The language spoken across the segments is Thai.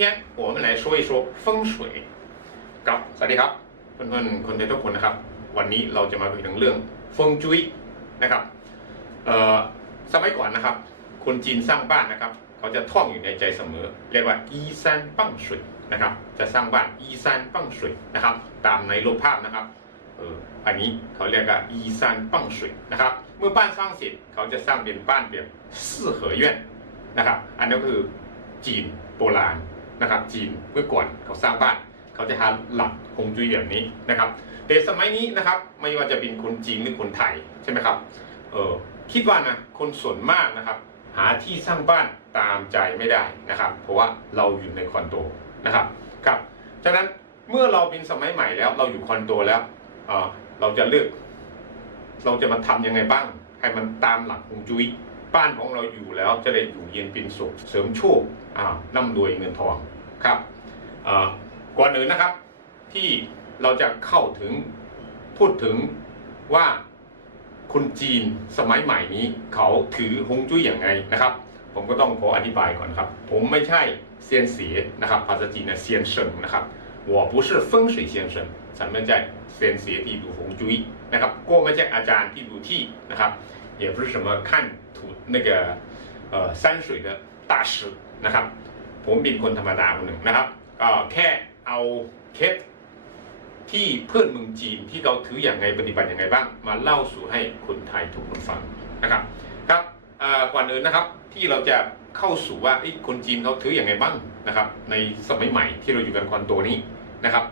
天我们来说一说风水ครับ สวัสดีครับ เพื่อนๆคนไทยทุกคนนะครับ วันนี้เราจะมาดูถึงเรื่องฟงจุ้ยนะครับเอ่อสมัยก่อนนะครับ คนจีนสร้างบ้านนะครับ เขาจะท่องอยู่ในใจเสมอ เรียกว่าอีซานปังสุยนะครับ จะสร้างบ้านอีซานปังสุยนะครับ ตามในรูปภาพนะครับเอออันนี้เขาเรียกว่าอีซานปังสุยนะครับ เมื่อบ้านสร้างเสร็จเขาจะสร้างเป็นบ้านแบบสี่เหยื่อนนะครับ อันนี้คือจีนโบราณ นะครับจีนเมื่อก่อนเขาสร้างบ้าน เขาจะหาหลักฮงจุ้ยแบบนี้นะครับ แต่สมัยนี้นะครับไม่ว่าจะเป็นคนจีนหรือคนไทยใช่ไหมครับเออคิดว่านะคนส่วนมากนะครับ หาที่สร้างบ้านตามใจไม่ได้นะครับ เพราะว่าเราอยู่ในคอนโดนะครับครับฉะนั้นเมื่อเราเป็นสมัยใหม่แล้ว เราอยู่คอนโดแล้วเออเราจะเลือก เราจะมาทำยังไงบ้าง ให้มันตามหลักฮวงจุ้ย บ้านของเราอยู่แล้วจะได้อยู่เย็นเป็นสุขเสริมโชคอ่าร่ำรวยเงินทองครับอ่าก่อนอื่นนะครับ ที่เราจะเข้าถึงพูดถึงว่าคนจีนสมัยใหม่นี้ เขาถือฮวงจุ้ยอย่างไงนะครับ ผมก็ต้องขออธิบายก่อนครับ ผมไม่ใช่เซียนเสียนะครับภาษาจีนเนี่ยเซียนเซิงนะครับ我不是风水先生ฉันไม่ใช่เซียนเสียที่ดูฮวงจุ้ยนะครับก็ไม่ใช่อาจารย์ที่ดูที่นะครับ也不是什么看 土那个呃山水的大师นะครับ ผมเป็นคนธรรมดาคนหนึ่งนะครับก็แค่เอาเคสที่เพื่อนเมืองจีนที่เขาถืออย่างไงปฏิบัติอย่างไงบ้าง มาเล่าสู่ให้คนไทยทุกคนฟังนะครับครับเอ่อก่อนอื่นนะครับที่เราจะเข้าสู่ว่าเอ้ยคนจีนเขาถืออย่างไงบ้างนะครับ ในสมัยใหม่ที่เราอยู่กันคอนโดนี้นะครับ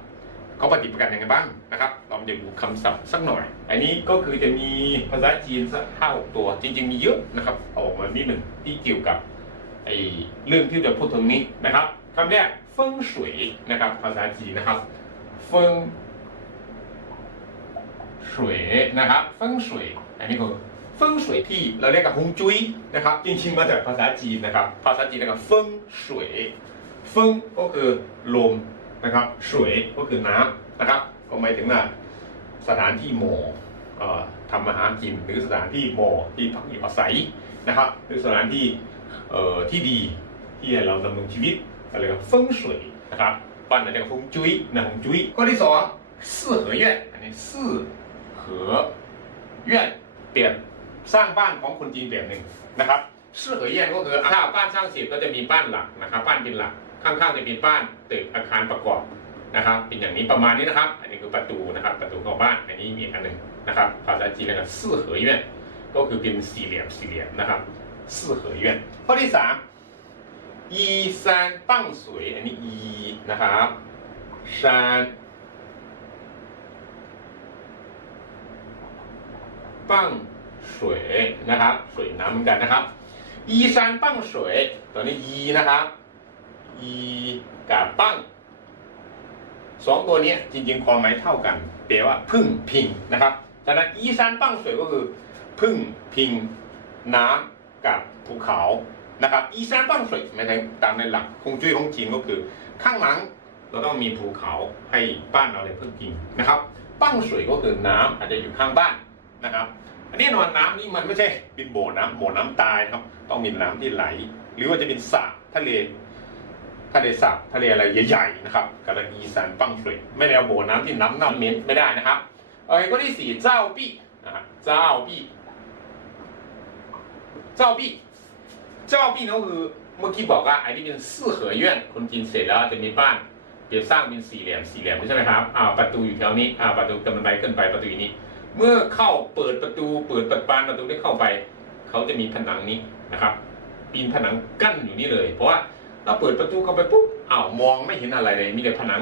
เขาปฏิบัติกันยังไงบ้างนะครับ เราจะดูคำศัพท์สักหน่อย อันนี้ก็คือจะมีภาษาจีนสักห้าตัว จริง ๆ มีเยอะนะครับเอาออกมานิดหนึ่งที่เกี่ยวกับไอ้เรื่องที่จะพูดถึงนี้นะครับคำแรกเฟิงสวยนะครับ ภาษาจีนนะครับเฟิงสวยนะครับเฟิงสวยอันนี้คือเฟิงสวยที่เราเรียกกับฮงจุ้ยนะครับ จริงๆมาจากภาษาจีนนะครับ ภาษาจีนนะครับเฟิงสวยเฟิงก็คือลมนะครับสวยก็คือน้ำนะครับ ก็หมายถึงว่า สถานที่หมทำอาหารกิน หรือสถานที่หมที่พักอยู่อาศัยนะครับ หรือสถานที่ที่ดีที่เราดำรงชีวิตอะไรก็เฟงสวยนะครับบ้านอะไรียกฮงจุ้ยนะฮงจุ้ยข้อที่สองสี่เหอเย่อันนี้สี่เหอเย่เปลี่ยนสร้างบ้านของคนจีนแบบหนึ่งนะครับสี่เหอเย่ก็คือถ้าบ้านสร้างเสร็จก็จะมีบ้านหลักนะครับบ้านเป็นหลักข้างๆจะเป็นบ้านตึกอาคารประกอบ นะครับเป็นอย่างนี้ประมาณนี้นะครับ อันนี้คือประตูนะครับ ประตูเข้าบ้านอันนี้มีอันหนึ่งนะครับภาษาจีนเรียกว่าซื่เหยเย่ก็คือเป็นสี่เหลี่ยมสี่เหลี่ยมนะครับสี่เหยเย่ข้อที่สามอีซานตั้งสวยอันนี้อีนะครับซานตั้งสวยนะครับสวยน้ำเหมือนกันนะครับอีซานตั้งสวยตัวนี้อีนะครับอีกับตั้ง สองตัวนี้จริงๆความหมายเท่ากันแปลว่าพึ่งพิงนะครับฉะนั้นอีซานตั้งสวยก็คือ พึ่งพิงน้ำกับภูเขานะครับ อีสานตั้งสวยหมายถึงตามในหลักคงจุ้ยของจีนก็คือ ข้างหลังเราต้องมีภูเขาให้บ้านเราเลยพิ่งกินนะครับตั้งสวยก็คือน้ำอาจจะอยู่ข้างบ้านนะครับอันนี้นอนน้ำนี่มันไม่ใช่เป็นบ่อน้ำบ่อน้ำตายนะครับ ต้องมีน้ำที่ไหล หรือว่าจะเป็นสระทะเล ทะเลสาบทะเลอะไรใหญ่ๆนะครับกระอีสันปังเฟยไม่ได้เอาโบน้ำที่น้ำน้ำเม็ดไม่ได้นะครับเอ้ยก็ที่สี่เจ้าปี้นะฮะเจ้าปี้เจ้าปี้เจ้าปี้ก็คือเมื่อกี้บอกว่าไอ้ที่เป็นสี่เหยื่อนคนจีนเสร็จแล้วจะมีบ้านเปรียบสร้างเป็นสี่เหลี่ยมสี่เหลี่ยมใช่ไหมครับอ่าประตูอยู่แถวนี้อ่าประตูกำลังไปขึ้นไปประตูนี้ เมื่อเข้าเปิดประตู เปิดประตูบานประตูได้เข้าไป เขาจะมีผนังนี้นะครับปีนผนังกั้นอยู่นี่เลย เพราะว่า เราเปิดประตูเข้าไปปุ๊บอ้าวมองไม่เห็นอะไรเลย มีแต่ผนัง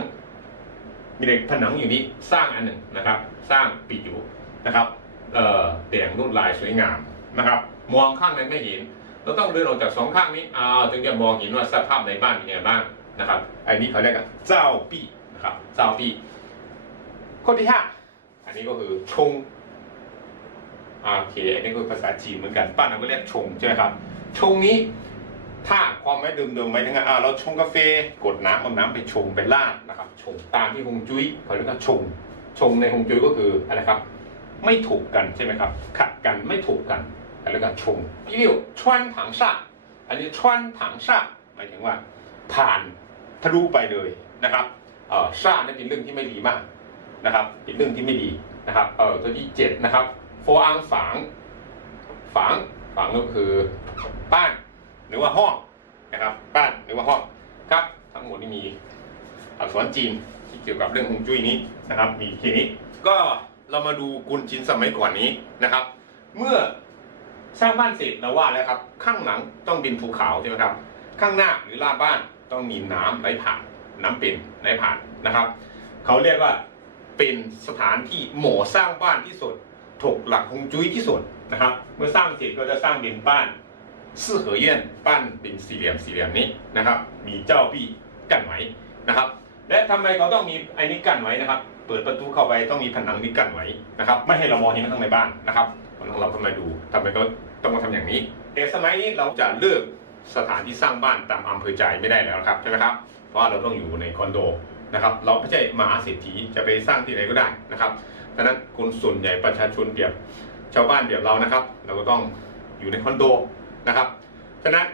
มีแต่ผนังอยู่นี้สร้างอันหนึ่งนะครับ สร้างปิดอยู่นะครับเอ่อแต่งลวดลายสวยงามนะครับ มองข้างนั้นไม่เห็นเราต้องเดินออกจากสองข้างนี้อ่าถึงจะมองเห็นว่าสภาพในบ้านเป็นยังไงบ้างนะครับอันนี้เขาเรียกว่าเจ้าปีนะครับเจ้าปีข้อที่ห้าอันนี้ก็คือชงอ่าโอเคอันนี้คือภาษาจีนเหมือนกันบ้านเราก็เรียกชงใช่ไหมครับชงนี้ ถ้าความหมายเดิมๆหมายถึงว่าอ่าเราชงกาแฟกดน้ำเอาน้ำไปชงไปราดนะครับชงตามที่ฮงจุ้ยเขาเรียกว่าชง ชงในฮงจุ้ยก็คืออะไรครับ ไม่ถูกกันใช่ไหมครับ ขัดกันไม่ถูกกันเขาเรียกว่าชงที่เรียกว่าชวนถังซาอันนี้ชวนถังซาหมายถึงว่า ผ่านทะลุไปเลยนะครับเออซ่านั่นเป็นเรื่องที่ไม่ดีมากนะครับเป็นเรื่องที่ไม่ดีนะครับเออตัวที่เจ็ดนะครับโฟอังฝางฝางฝางก็คือบ้าน หรือว่าห้องนะครับบ้านหรือว่าห้องครับทั้งหมดนี่มีอักษรจีนที่เกี่ยวกับเรื่องฮวงจุ้ยนี้นะครับ มีแค่นี้ก็เรามาดูกุนจินสมัยก่อนนี้นะครับ เมื่อสร้างบ้านเสร็จเราว่าแล้วครับ ข้างหลังต้องเป็นภูเขาใช่ไหมครับ ข้างหน้าหรือลาดบ้านต้องมีน้ำไหลผ่าน น้ำเป็นไหลผ่านนะครับ เขาเรียกว่าเป็นสถานที่หมอสร้างบ้านที่สุดถกหลักฮวงจุ้ยที่สุดนะครับ เมื่อสร้างเสร็จก็จะสร้างเป็นบ้าน สี่เหอเยี่ยนบ้นเป็นสี่เหลี่ยมสี่เหลี่ยมนี้นะครับ มีเจ้าปี้กั้นไว้นะครับ และทำไมเขาต้องมีไอ้นี้กั้นไว้นะครับ เปิดประตูเข้าไปต้องมีผนังนี้กั้นไว้นะครับ ไม่ให้เรามองเห็นข้างในบ้านนะครับเราก็มาดูทำไมก็ต้องมาทำอย่างนี้แต่สมัยนี้เราจะเลือกสถานที่สร้างบ้านตามอำเภอใจไม่ได้แล้วครับใช่ไหมครับ เพราะเราต้องอยู่ในคอนโดนะครับ เราไม่ใช่มหาเศรษฐีจะไปสร้างที่ไหนก็ได้นะครับดังนั้นคนส่วนใหญ่ประชาชนเปรียบชาวบ้านเปรียบเรานะครับ เราก็ต้องอยู่ในคอนโด นะครับฉะนั้น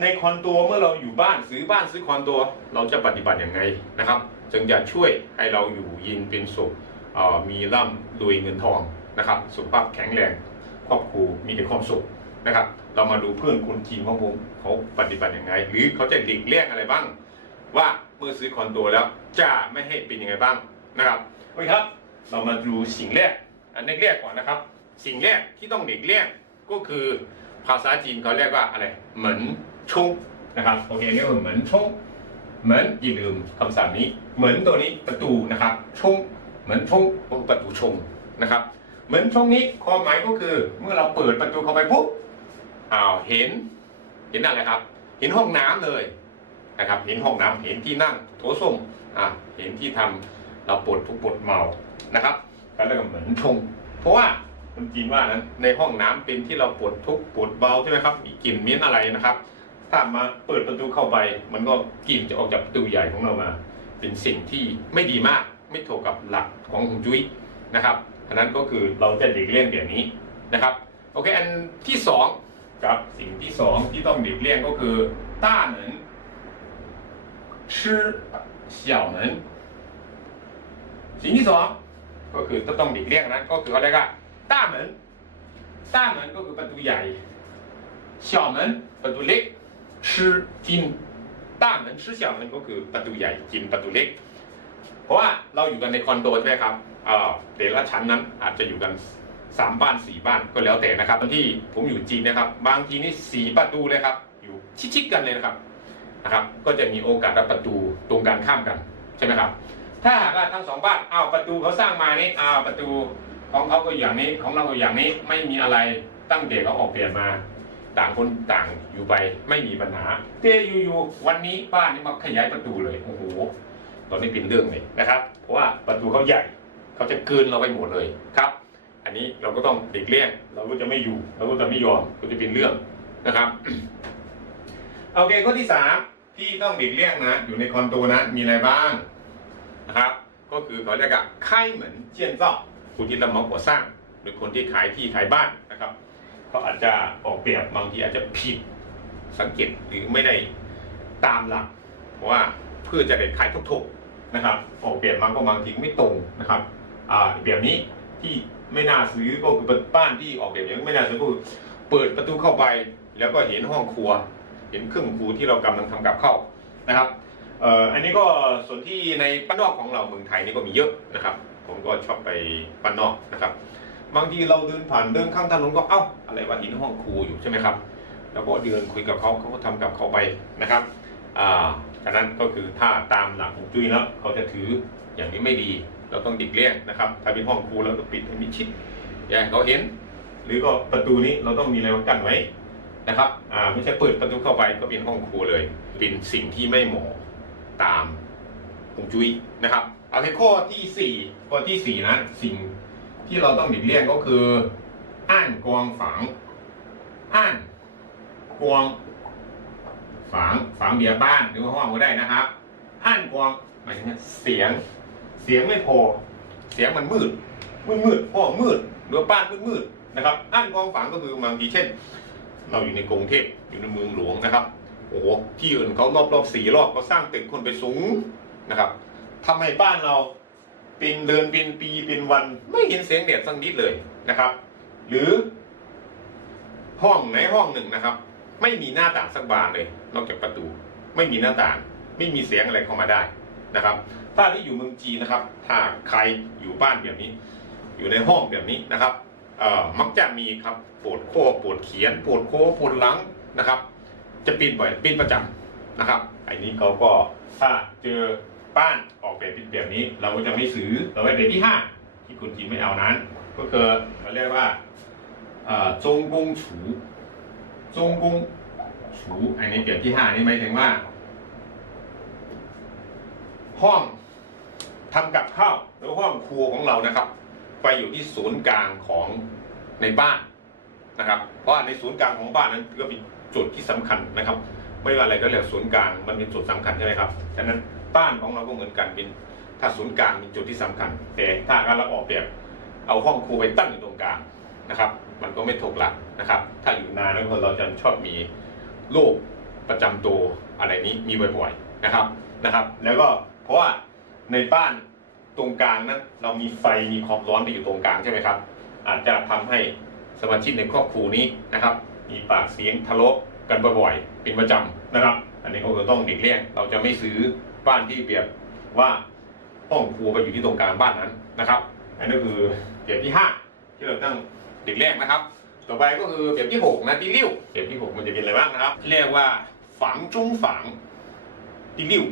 ในคอนโดเมื่อเราอยู่บ้านซื้อบ้านซื้อคอนโดเราจะปฏิบัติอย่างไงนะครับ จึงจะช่วยให้เราอยู่เยินเป็นสุขมีร่ำรวยเงินทองนะครับ สุขภาพแข็งแรงครอบครัวมีแต่ความสุขนะครับ เรามาดูเพื่อนคนจีนของผมเขาปฏิบัติอยังไง หรือเขาจะหลีกเลี่ยงอะไรบ้าง ว่าเมื่อซื้อคอนโดแล้วจะไม่ให้เป็นยังไงบ้างนะครับโอเคครับ เรามาดูสิ่งแรก อันแรกก่อนนะครับ สิ่งแรกที่ต้องหลีกเลี่ยงก็คือ ภาษาจีนเขาเรียกว่าอะไรเหมือนชงนะครับโอเคนี่คือเหมือนชงเหมือนอย่าลืมคำสั่งนี้ เหมือนตัวนี้ประตูนะครับชงเหมือนชงประตูชงนะครับ เหมือนชงนี้ความหมายก็คือเมื่อเราเปิดประตูเข้าไปปุ๊บอ้าวเห็น เห็นอะไรครับ เห็นห้องน้ำเลยนะครับ เห็นห้องน้ำเห็นที่นั่งโถส้มอ่าเห็นที่ทำเราปวดทุกปวดเมานะครับก็เรียกเหมือนชง เพราะว่า คนจีนว่านั้นในห้องน้ำเป็นที่เราปวดทุกข์ปวดเบาใช่ไหมครับมีกลิ่นมิ้นอะไรนะครับถ้ามาเปิดประตูเข้าไป มันก็กลิ่นจะออกจากประตูใหญ่ของเรามา เป็นสิ่งที่ไม่ดีมากไม่ถูกกับหลักของฮงจุ้ยนะครับอันนั้นก็คือเราจะหลีกเลี่ยงแบบนี้นะครับโอเคอันที่สองครับสิ่งที่สองที่ต้องหลีกเลี่ยงก็คือต้าเหมือนชื่อเสี่ยวเหมือนสิ่งที่สองก็คือต้องหลีกเลี่ยงนะก็คืออะไรก็ ต้าเหมือนต้าเหมือนก็คือประตูใหญ่เสี่ยมประตูเล็กชื่อจินต้าเหมือนชื่อเสี่ยวเหมือนก็คือประตูใหญ่จินประตูเล็ก เพราะว่าเราอยู่กันในคอนโดใช่ไหมครับเอ่อแต่ละชั้นนั้นอาจจะอยู่กันสามบ้านสี่บ้านก็แล้วแต่นะครับตอนที่ผมอยู่จีนนะครับ บางทีนี่สี่ประตูเลยครับ อยู่ชิดๆกันเลยนะครับนะครับ ก็จะมีโอกาสรับประตูตรงกันข้ามกันใช่ไหมครับ ถ้าหากว่าทั้งสองบ้านอ้าวประตูเขาสร้างมานี่อ้าวประตู ของเขาก็อย่างนี้ของเราก็อย่างนี้ไม่มีอะไรตั้งแต่เขาออกแบบมา ต่างคนต่างอยู่ไปไม่มีปัญหาแต่อยู่ๆวันนี้บ้านนี่มาขยายประตูเลยโอ้โหตอนนี้เป็นเรื่องเลยนะครับ เพราะว่าประตูเขาใหญ่เขาจะเกินเราไปหมดเลยครับ อันนี้เราก็ต้องเด็กเลี่ยง เราก็จะไม่อยู่ เราก็จะไม่ยอมก็จะเป็นเรื่องนะครับโอเคข้อที่สามที่ต้องเด็กเลี่ยงนะ อยู่ในคอนโดนะมีอะไรบ้างนะครับ ก็คือเขาเรียกว่าค่ายเหมือนเจียนเจ้า ผู้ที่รับเหมาก่อสร้าง หรือคนที่ขายที่ขายบ้านนะครับเขาอาจจะออกแบบบางทีอาจจะผิดสังเกตหรือไม่ได้ตามหลักเพราะว่าเพื่อจะได้ขายถูกๆนะครับ ออกแบบมาก็บางทีไม่ตรงนะครับอ่าแบบนี้ที่ไม่น่าซื้อก็คือบ้านที่ออกแบบอย่างไม่น่าซื้อก็คือเปิดประตูเข้าไปแล้วก็เห็นห้องครัว เห็นเครื่องครัวที่เรากำลังทำกับข้าวนะครับเอ่ออันนี้ก็ส่วนที่ในบ้านนอกของเราเมืองไทยนี่ก็มีเยอะนะครับ ผมก็ชอบไปบ้านนอกนะครับ บางทีเราเดินผ่านเดินข้างถนนก็เอ้าอะไรวะเห็นห้องครูอยู่ใช่ไหมครับ แล้วก็เดินคุยกับเขาเขาก็ทำกับเขาไปนะครับอ่าฉะนั้นก็คือถ้าตามหลักของจุ้ยแล้วเขาจะถืออย่างนี้ไม่ดี เราต้องดิกเลี่ยงนะครับ ถ้าเป็นห้องครูเราก็ปิดให้มิดชิดอย่าให้เขาเห็น หรือก็ประตูนี้เราต้องมีอะไรมากั้นไว้นะครับ อ่าไม่ใช่เปิดประตูเข้าไปก็เป็นห้องครูเลย เป็นสิ่งที่ไม่เหมาะตาม ฮวงจุ้ยนะครับเอาในข้อที่สี่ข้อที่สี่นะสิ่งที่เราต้องหลีกเลี่ยงก็คืออ่านกวางฝังอ่านกวางฝังฝังเบียร์บ้านหรือว่าห้องก็ได้นะครับอ่านกวางหมายถึงเสียงเสียงไม่พอ เสียงมันมืด มืดมืดห้องมืดหรือบ้านมืดมืดนะครับอ่านกวางฝังก็คือบางทีเช่น เราอยู่ในกรุงเทพอยู่ในเมืองหลวงนะครับโอ้โหที่อื่นเขารอบรอบสี่รอบเขาสร้างตึกคนไปสูง นะครับทำให้บ้านเราเป็นเดือนเป็นปีเป็นวันไม่เห็นเสียงแดดสักนิดเลยนะครับ หรือ ห้องไหนห้องหนึ่งนะครับ ไม่มีหน้าต่างสักบานเลย นอกจากประตู ไม่มีหน้าต่าง ไม่มีเสียงอะไรเข้ามาได้นะครับ ถ้าที่อยู่เมืองจีนนะครับ ถ้าใครอยู่บ้านแบบนี้ อยู่ในห้องแบบนี้นะครับมักจะมีครับปวดข้อปวดเขียนปวดโค้ปวดหลังนะครับ จะปีนบ่อยปีนประจำนะครับไอ้นี้เขาก็ถ้าเจอ บ้านออกแบบเป็นแบบนี้ เราก็จะไม่ซื้อเราไว้แบบที่ห้าที่คุณจีนไม่เอานั้น ก็คือเขาเรียกว่าจงกงฉูจงกงฉูอันนี้แบบที่ห้านี่หมายถึงว่า ห้องทำกับข้าวหรือห้องครัวของเรานะครับ ไปอยู่ที่ศูนย์กลางของในบ้านนะครับ เพราะในศูนย์กลางของบ้านนั้นก็เป็นจุดที่สำคัญนะครับ ไม่ว่าอะไรก็แล้วศูนย์กลางมันเป็นจุดสำคัญใช่ไหมครับฉะนั้น บ้านของเราก็เหมือนกันเป็นถ้าศูนย์กลางเป็นจุดที่สำคัญ แต่ถ้าการเราออกแบบเอาห้องครัวไปตั้งอยู่ตรงกลางนะครับ มันก็ไม่ถูกหลักนะครับ ถ้าอยู่นานแล้วคนเราจะชอบมีโรคประจำตัวอะไรนี้มีบ่อยๆนะครับนะครับ แล้วก็เพราะว่าในบ้านตรงกลางนั้นเรามีไฟมีความร้อนไปอยู่ตรงกลางใช่ไหมครับ อาจจะทำให้สมาชิกในครอบครัวนี้นะครับ มีปากเสียงทะเลาะกันบ่อยๆเป็นประจำนะครับ อันนี้ก็ต้องเด็กเลี่ยงเราจะไม่ซื้อ บ้านที่แบบว่าห้องครัวไปอยู่ที่ตรงกลางบ้านนั้นนะครับ อันนี้คือเดี๋ยวที่ห้าที่เราตั้งเด็กแรกนะครับ ต่อไปก็คือเปรียบที่หกนะตีริ้วเปรียบที่หกมันจะเป็นอะไรบ้างนะครับ เรียกว่าฝังจุ้งฝังตีริ้ว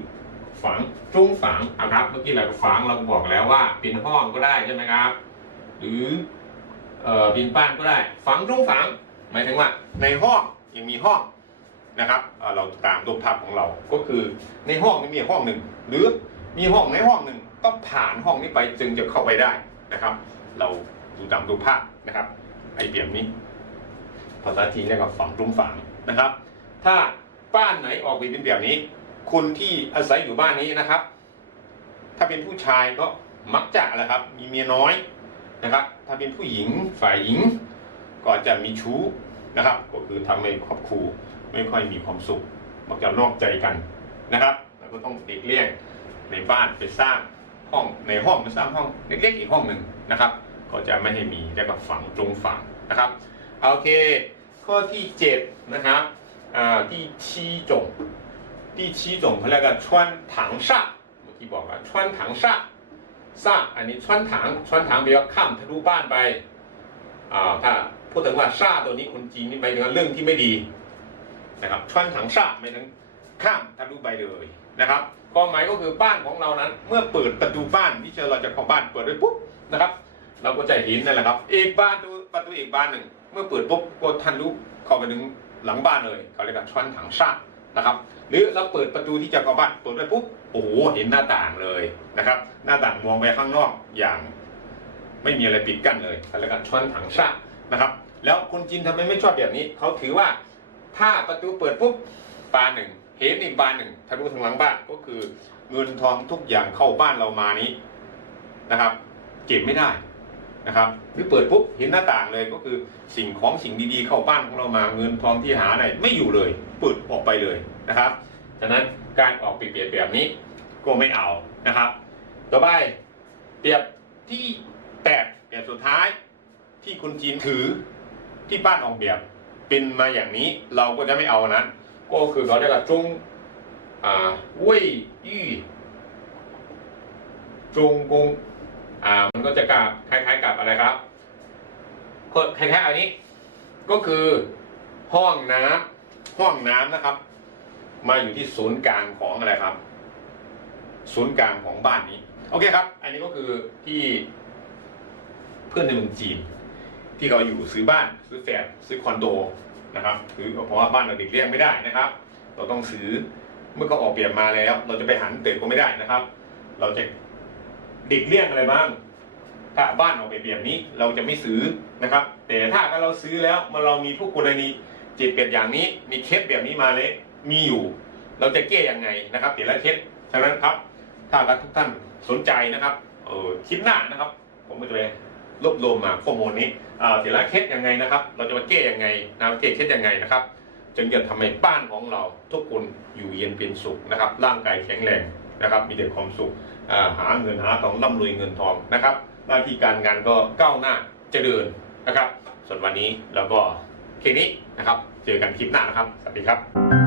ฝังจุ้งฝังอะครับเมื่อกี้เราฝังเราก็บอกแล้วว่าเป็นห้องก็ได้ใช่ไหมครับ หรือเอ่อเป็นบ้านก็ได้ ฝังจุ้งฝัง หมายถึงว่าในห้องยังมีห้อง นะครับเราตามรูปภาพของเราก็คือในห้องนี้มีห้องหนึ่ง หรือมีห้องในห้องหนึ่งก็ผ่านห้องนี้ไปจึงจะเข้าไปได้นะครับ เราดูตามรูปภาพนะครับ ไอเปียบนี้ภาษาจีนเรียกว่าฝังรุ้งฝังนะครับ ถ้าบ้านไหนออกไปเป็นแบบนี้ คนที่อาศัยอยู่บ้านนี้นะครับ ถ้าเป็นผู้ชายก็มักจะแหละครับ มีเมียน้อยนะครับ ถ้าเป็นผู้หญิงฝ่ายหญิง ก็จะมีชู้นะครับ ก็คือทำให้ครอบครัว ไม่ค่อยมีความสุขมักจะนอกใจกันนะครับแล้วก็ต้องติดเรี่ยงในบ้านไปสร้างห้องในห้องไปสร้างห้องเล็กๆอีกห้องหนึ่งนะครับ ก็จะไม่ให้มีแล้วก็ฝังตรงฝังนะครับโอเค ข้อที่เจ็ดนะครับอ่าที่ชี้จงที่ชี้จงเขาเรียกว่าชวนถังซ่าเมื่อกี้บอกว่าชวนถังซาซาอันนี้ชวนถังชวนถังแม่าข้มทะลุบ้านไปอ่าถ้าพูดถึงว่าซาตัวนี้คนจีนนี่หมายเรื่องที่ไม่ดี นะครับชวนถังซ่าหมายถึงข้ามทะลุไปเลยนะครับความหมายก็คือบ้านของเรานั้น เมื่อเปิดประตูบ้านที่เจอเราจะเข้าบ้านเปิดด้วยปุ๊บนะครับ เราก็จะเห็นนั่นแหละครับอีกบ้านประตูอีกบ้านหนึ่ง เมื่อเปิดปุ๊บก็ทะลุเข้าไปถึงหลังบ้านเลยเขาเรียกว่าชวนถังซ่านะครับ หรือเราเปิดประตูที่จะเข้าบ้านเปิดด้วยปุ๊บโอ้โหเห็นหน้าต่างเลยนะครับ หน้าต่างมองไปข้างนอกอย่าง ไม่มีอะไรปิดกั้นเลยเขาเรียกว่าชวนถังซ่านะครับ แล้วคนจีนทำไมไม่ชอบแบบนี้เขาถือว่า ถ้าประตูเปิดปุ๊บบานหนึ่งเห็นอีกบานหนึ่งทะลุถึงหลังบ้านก็คือเงินทองทุกอย่างเข้าบ้านเรามานี้นะครับ เก็บไม่ได้นะครับหรือเปิดปุ๊บเห็นหน้าต่างเลยก็คือสิ่งของสิ่งดีๆเข้าบ้านของเรามาเงินทองที่หาไหนไม่อยู่เลยเปิดออกไปเลยนะครับฉะนั้นการออกเปลี่ยนแบบนี้ก็ไม่เอานะครับ ต่อไปเปรียบที่แปดเปรียบสุดท้ายที่คนจีนถือที่บ้านออกแบบ เป็นมาอย่างนี้เราก็จะไม่เอานั้น ก็คือเขาเรียกว่าจงอ่าเว่ยยี่จงกงอ่ามันก็จะกับคล้ายๆกับอะไรครับคล้ายๆอันนี้ ก็คือห้องน้ำห้องน้ำนะครับ มาอยู่ที่ศูนย์กลางของอะไรครับ ศูนย์กลางของบ้านนี้ โอเคครับ อันนี้ก็คือที่เพื่อนในเมืองจีน ที่เขาอยู่ซื้อบ้านซื้อแฟลตซื้อคอนโดนะครับซื้อเพราะว่าบ้านเราเด็กเลี้ยงไม่ได้นะครับ เราต้องซื้อเมื่อเขาออกเปลี่ยนมาแล้ว เราจะไปหันเติมก็ไม่ได้นะครับ เราจะเด็กเลี้ยงอะไรบ้างถ้าบ้านออกแบบแบบนี้เราจะไม่ซื้อนะครับ แต่ถ้าเราซื้อแล้วมันเรามีผู้กรณีจิตเป็ดอย่างนี้ มีเคสแบบนี้มาเลยมีอยู่ เราจะแก้ยังไงนะครับแต่ละเคสฉะนั้นครับ ถ้าทุกท่านสนใจนะครับเออคลิปหน้านะครับ ผมจะไป รวบรวมมาข้อมูลนี้อ่าแต่ละเคสยังไงนะครับ เราจะมาแก้ยังไงนะแก้เคสยังไงนะครับจึงจะทำให้บ้านของเราทุกคนอยู่เย็นเป็นสุขนะครับ ร่างกายแข็งแรงนะครับ มีแต่ความสุขหาเงินหาทองร่ำรวยเงินทองนะครับหน้าที่การงานก็ก้าวหน้าเจริญนะครับ ส่วนวันนี้เราก็แค่นี้นะครับ เจอกันคลิปหน้านะครับ สวัสดีครับ